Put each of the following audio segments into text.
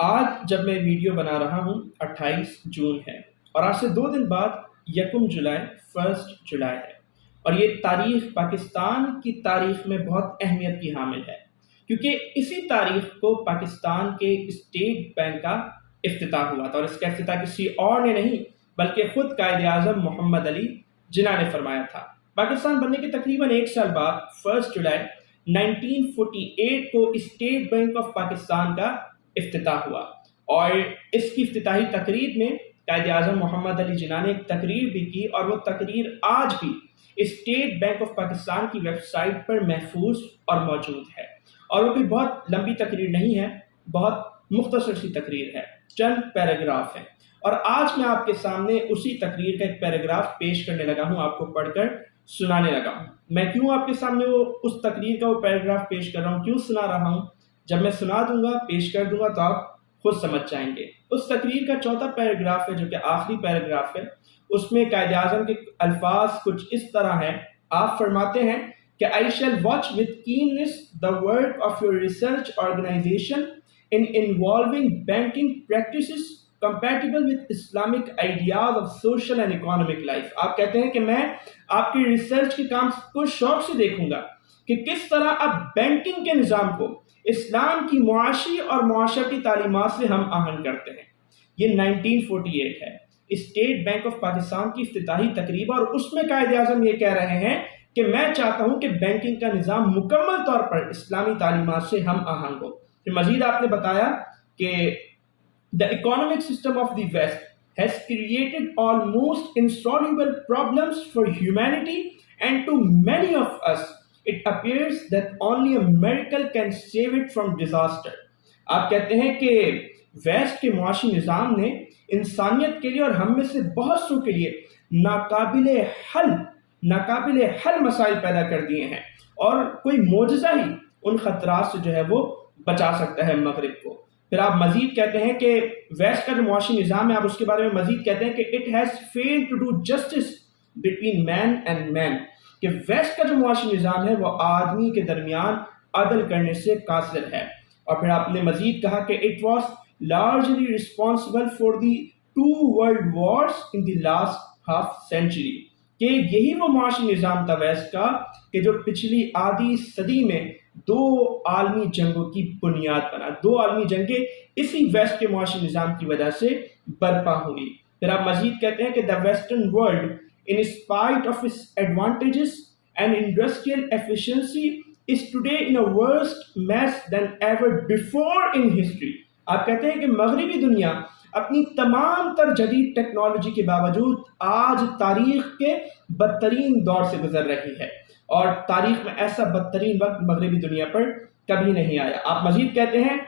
آج جب میں ویڈیو بنا رہا ہوں 28 جون ہے، اور آج سے 2 دن بعد 1 جولائی 1 جولائی ہے، اور یہ تاریخ پاکستان کی تاریخ میں بہت اہمیت کی حامل ہے، کیونکہ اسی تاریخ کو پاکستان کے اسٹیٹ بینک کا افتتاح ہوا تھا، اور اس کا افتتاح کسی اور نے نہیں بلکہ خود قائد اعظم محمد علی جناح نے فرمایا تھا۔ پاکستان بننے کے تقریباً 1 سال بعد 1 جولائی 1948 کو اسٹیٹ بینک آف پاکستان کا افتتاح ہوا، اور اس کی افتتاحی تقریب میں قائد اعظم محمد علی جناح نے ایک تقریر بھی کی، اور وہ تقریر آج بھی اسٹیٹ بینک آف پاکستان کی ویب سائٹ پر محفوظ اور موجود ہے، اور وہ کوئی بہت لمبی تقریر نہیں ہے، بہت مختصر سی تقریر ہے، چند پیراگراف ہیں، اور آج میں آپ کے سامنے اسی تقریر کا ایک پیراگراف پیش کرنے لگا ہوں، آپ کو پڑھ کر سنانے لگا ہوں۔ میں کیوں آپ کے سامنے اس تقریر کا وہ پیراگراف پیش کر رہا ہوں، کیوں سنا رہا ہوں؟ جب میں سنا دوں گا، پیش کر دوں گا، تو آپ خود سمجھ جائیں گے۔ اس تقریر کا چوتھا پیراگراف ہے، جو کہ آخری پیراگراف ہے، اس میں قائد اعظم کے الفاظ کچھ اس طرح ہیں۔ آپ فرماتے ہیں کہ I shall watch with keenness the work of your research organization in involving banking practices compatible with Islamic ideas of social and economic life۔ آپ کہتے ہیں کہ میں آپ کی ریسرچ کے کام کو شوق سے دیکھوں گا کہ کس طرح آپ بینکنگ کے نظام کو اسلام کی معاشی اور معاشرتی تعلیمات سے ہم آہنگ کرتے ہیں۔ یہ 1948 ہے، اسٹیٹ بینک آف پاکستان کی افتتاحی تقریب، اور اس میں قائد اعظم یہ کہہ رہے ہیں کہ میں چاہتا ہوں کہ بینکنگ کا نظام مکمل طور پر اسلامی تعلیمات سے ہم آہنگ ہو۔ پھر مزید آپ نے بتایا کہ the economic system of the West has created almost insoluble problems for humanity, and to many of us it appears that only a miracle can save it from disaster۔ آپ کہتے ہیں کہ ویسٹ کے معاشی نظام نے انسانیت کے لیے اور ہم میں سے بہت سو کے لیے ناقابل حل مسائل پیدا کر دیے ہیں، اور کوئی معجزہ ہی ان خطرات سے جو ہے وہ بچا سکتا ہے مغرب کو۔ پھر آپ مزید کہتے ہیں کہ ویسٹ کا جو معاشی نظام ہے، آپ اس کے بارے میں مزید کہتے ہیں کہ it has failed to do justice between man and man, کہ ویسٹ کا جو معاشی نظام ہے وہ آدمی کے درمیان عدل کرنے سے قاصر ہے۔ اور پھر آپ نے مزید کہا کہ it was largely responsible for the 2 world wars in the last half century, کہ یہی وہ معاشی نظام تھا ویسٹ کا کہ جو پچھلی آدھی صدی میں 2 عالمی جنگوں کی بنیاد بنا۔ 2 عالمی جنگیں اسی ویسٹ کے معاشی نظام کی وجہ سے برپا ہوئی۔ پھر آپ مزید کہتے ہیں کہ the western world in spite of its advantages and industrial efficiency is today in a worse mess than ever before in history۔ آپ کہتے ہیں کہ مغربی دنیا اپنی تمام تر جدید ٹیکنالوجی کے باوجود آج تاریخ کے بدترین دور سے گزر رہی ہے، اور تاریخ میں ایسا بدترین وقت مغربی دنیا پر کبھی نہیں آیا۔ آپ مزید کہتے ہیں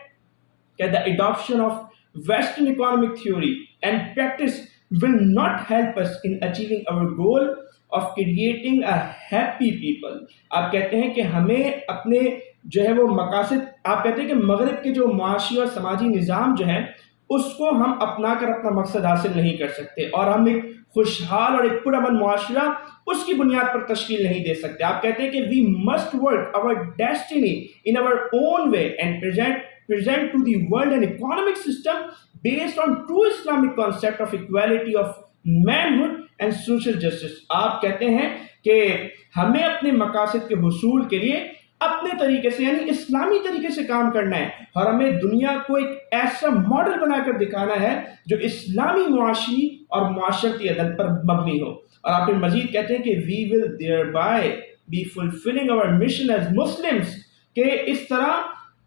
کہ the adoption of Western economic theory and practice will not help us in achieving our goal of creating a happy people۔ آپ کہتے ہیں کہ ہمیں اپنے جو ہے وہ مقاصد، آپ کہتے ہیں کہ مغرب کے جو معاشی اور سماجی نظام جو ہے اس کو ہم اپنا کر اپنا مقصد حاصل نہیں کر سکتے، اور ہم ایک خوشحال اور ایک پرامن معاشرہ اس کی بنیاد پر تشکیل نہیں دے سکتے۔ آپ کہتے ہیں کہ we must work our destiny in our own way and present to the world an economic system based on true Islamic concept of equality of manhood and social justice۔ آپ کہتے ہیں کہ ہمیں اپنے مقاصد کے حصول کے لیے اپنے طریقے سے، یعنی اسلامی طریقے سے کام کرنا ہے، اور ہمیں دنیا کو ایک ایسا ماڈل بنا کر دکھانا ہے جو اسلامی معاشی اور معاشرتی عدل پر مبنی ہو۔ اور آپ پھر مزید کہتے ہیں کہ we will thereby be fulfilling our mission as Muslims، کہ اس طرح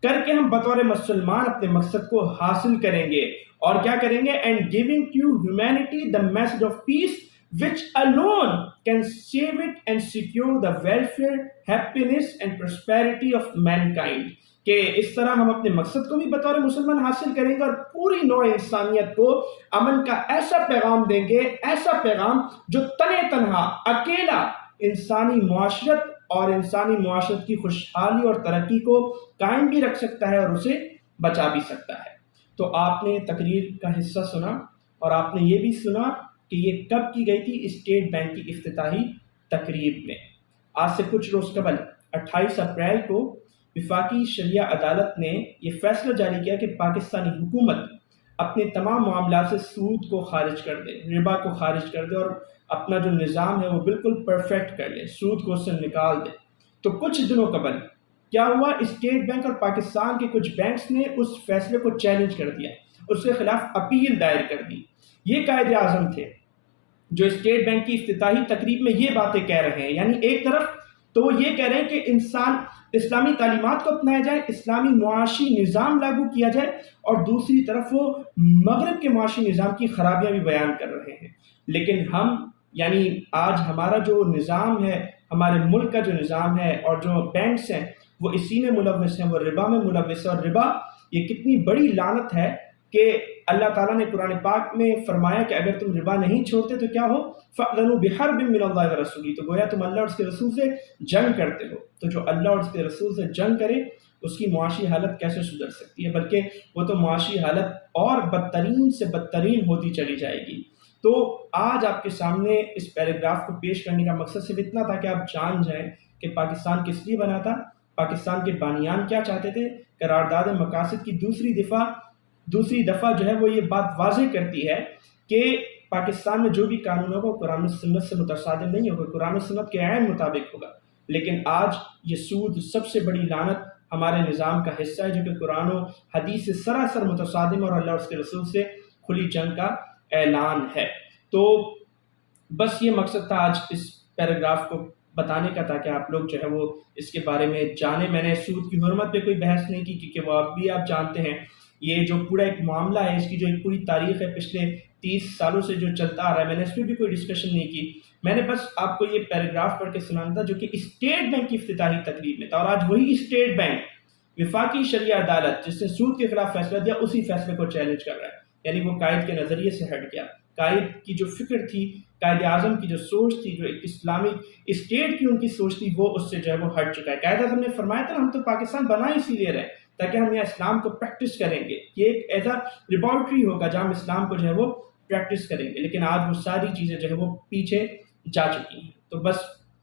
کر کے ہم بطور مسلمان اپنے مقصد کو حاصل کریں گے، اور کیا کریں گے؟ and giving to humanity the message of peace which alone can save it and secure the welfare, happiness and prosperity of mankind۔ کہ اس طرح ہم اپنے مقصد کو بھی بطور مسلمان حاصل کریں گے، اور پوری نوع انسانیت کو امن کا ایسا پیغام دیں گے، ایسا پیغام جو تنہا تنہا اکیلا انسانی معاشرت اور انسانی معاشرت کی خوشحالی اور ترقی کو قائم بھی رکھ سکتا ہے اور اسے بچا بھی سکتا ہے۔ تو آپ نے تقریر کا حصہ سنا، اور آپ نے یہ بھی سنا کہ یہ کب کی گئی تھی؟ اسٹیٹ بینک کی افتتاحی تقریب میں۔ آج سے کچھ روز قبل 28 اپریل کو وفاقی شرعیہ عدالت نے یہ فیصلہ جاری کیا کہ پاکستانی حکومت اپنے تمام معاملات سے سود کو خارج کر دے، ربا کو خارج کر دے، اور اپنا جو نظام ہے وہ بالکل پرفیکٹ کر لے، سود کو اس سے نکال دے۔ تو کچھ دنوں قبل کیا ہوا، اسٹیٹ بینک اور پاکستان کے کچھ بینکس نے اس فیصلے کو چیلنج کر دیا، اس کے خلاف اپیل دائر کر دی۔ یہ قائد اعظم تھے جو اسٹیٹ بینک کی افتتاحی تقریب میں یہ باتیں کہہ رہے ہیں، یعنی ایک طرف تو وہ یہ کہہ رہے ہیں کہ انسان اسلامی تعلیمات کو اپنایا جائے، اسلامی معاشی نظام لاگو کیا جائے، اور دوسری طرف وہ مغرب کے معاشی نظام کی خرابیاں بھی بیان کر رہے ہیں۔ لیکن ہم یعنی آج ہمارا جو نظام ہے، ہمارے ملک کا جو نظام ہے، اور جو بینکس ہیں وہ اسی میں ملوث ہیں، وہ ربا میں ملوث ہے۔ اور ربا یہ کتنی بڑی لعنت ہے کہ اللہ تعالیٰ نے قرآن پاک میں فرمایا کہ اگر تم ربا نہیں چھوڑتے تو کیا ہو، فَأْذَنُوا بِحَرْبٍ مِّنَ اللَّهِ وَرَسُولِهِ، تو گویا تم اللہ اور اس کے رسول سے جنگ کرتے ہو۔ تو جو اللہ اور اس کے رسول سے جنگ کرے اس کی معاشی حالت کیسے سدھر سکتی ہے، بلکہ وہ تو معاشی حالت اور بدترین سے بدترین ہوتی چلی جائے گی۔ تو آج آپ کے سامنے اس پیراگراف کو پیش کرنے کا مقصد صرف اتنا تھا کہ آپ جان جائیں کہ پاکستان کس لیے بنا تھا، پاکستان کے بانیان کیا چاہتے تھے۔ قرارداد مقاصد کی دوسری دفعہ جو ہے وہ یہ بات واضح کرتی ہے کہ پاکستان میں جو بھی قانون ہوگا وہ قرآن و سنت سے متصادم نہیں ہوگا، قرآن و سنت کے عین مطابق ہوگا۔ لیکن آج یہ سود سب سے بڑی لعنت ہمارے نظام کا حصہ ہے، جو کہ قرآن و حدیث سے سراسر متصادم اور اللہ اور اس کے رسول سے کھلی جنگ کا اعلان ہے۔ تو بس یہ مقصد تھا آج اس پیراگراف کو بتانے کا، تاکہ آپ لوگ جو ہے وہ اس کے بارے میں جانیں۔ میں نے سود کی حرمت پہ کوئی بحث نہیں کی، کیونکہ وہ آپ جانتے ہیں یہ جو پورا ایک معاملہ ہے، اس کی جو ایک پوری تاریخ ہے پچھلے 30 سالوں سے جو چلتا آ رہا ہے، میں نے اس پہ بھی کوئی ڈسکشن نہیں کی۔ میں نے بس آپ کو یہ پیراگراف پڑھ کے سنانا تھا جو کہ اسٹیٹ بینک کی افتتاحی تقریب میں تھا، اور آج وہی اسٹیٹ بینک وفاقی شرعیہ عدالت جس نے سود کے خلاف فیصلہ دیا اسی فیصلے کو چیلنج کر رہا ہے، یعنی وہ قائد کے نظریے سے ہٹ گیا۔ قائد کی جو فکر تھی، قائد اعظم کی جو سوچ تھی، جو ایک اسلامی اسٹیٹ کی ان کی سوچ تھی، وہ اس سے جو ہے وہ ہٹ چکا ہے۔ قائد اعظم نے فرمایا تھا ہم تو پاکستان بنا اسی لیے رہے تاکہ ہم یہاں اسلام کو پریکٹس کریں گے، یہ ایک ایسا لیبارٹری ہوگا جہاں ہم اسلام کو جو ہے وہ پریکٹس کریں گے، لیکن آج وہ ساری چیزیں جو ہے وہ پیچھے جا چکی ہیں۔ تو بس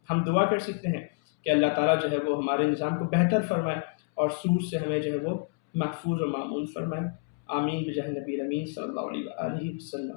ہم دعا کر سکتے ہیں کہ اللہ تعالیٰ جو ہے وہ ہمارے نظام کو بہتر فرمائے اور سود سے ہمیں جو ہے وہ محفوظ و معمون فرمائے۔ آمین بجاہ نبی امین صلی اللہ علیہ وآلہ وسلم۔